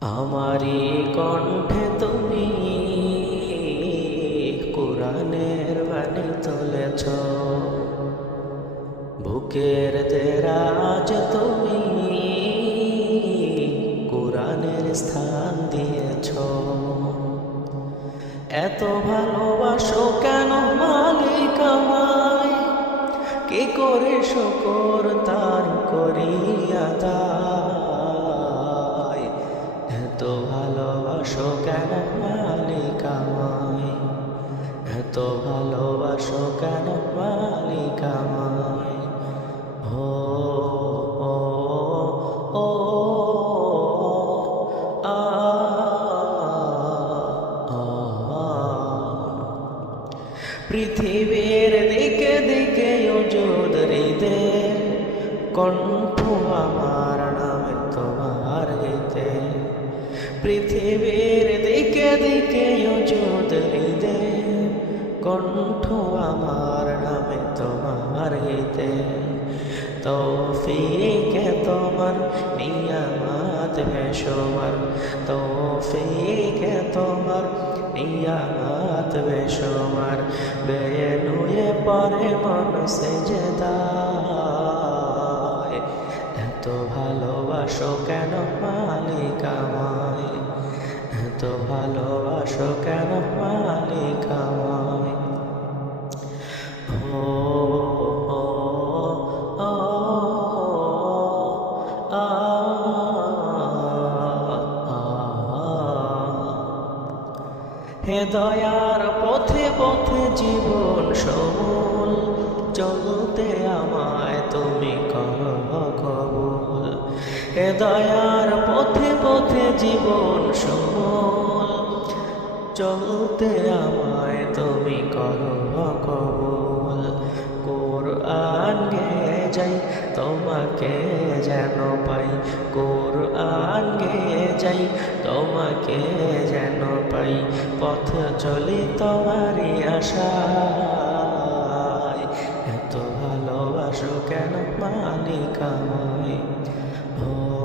আমারি কণ্ঠে তুমি কোরআনের বাণী তুলেছ বুকের দেরাজ তুমি কোরআনের স্থান দিয়েছ। এত ভালোবাসো কেন মালিক আমায়? কি করে শকর তার করিয়া দায় এত ভালোবাসো কেন মালিক আমায় এত ভালোবাসো কেন মালিক আমায় ও পৃথিবীর দিকে দিকে হৃদে কণ্ঠ আমার নামে তোমার পৃথিবীর দিকে দিকে ওজোদ হৃদে কণ্ঠ আমার নামে তোমার গীতে। তৌফিকে তোমার নিয়ামাত বেশমার। তৌফিকে তোমার নিয়ামাত বেশমার। বেয়ে নুয়ে পরে মন সেজদায় মালিক আমায়। এত ভালোবাসো কেন মালিক আমায়? ও হে দয়ার পথে পথে জীবন সমূল চলতে আমায় তুমি করো কবুল হে দয়ার পথে পথে জীবন সমূল, চলতে আমায় তুমি করো কবুল কোরআন গে যাই, তোমাকে যেন পাই। কোরআন গে যাই, তোমাকে যেন পাই। পথ চলি তোমারই আশায়। এত ভালোবাসো কেন মালিক আমায়? ও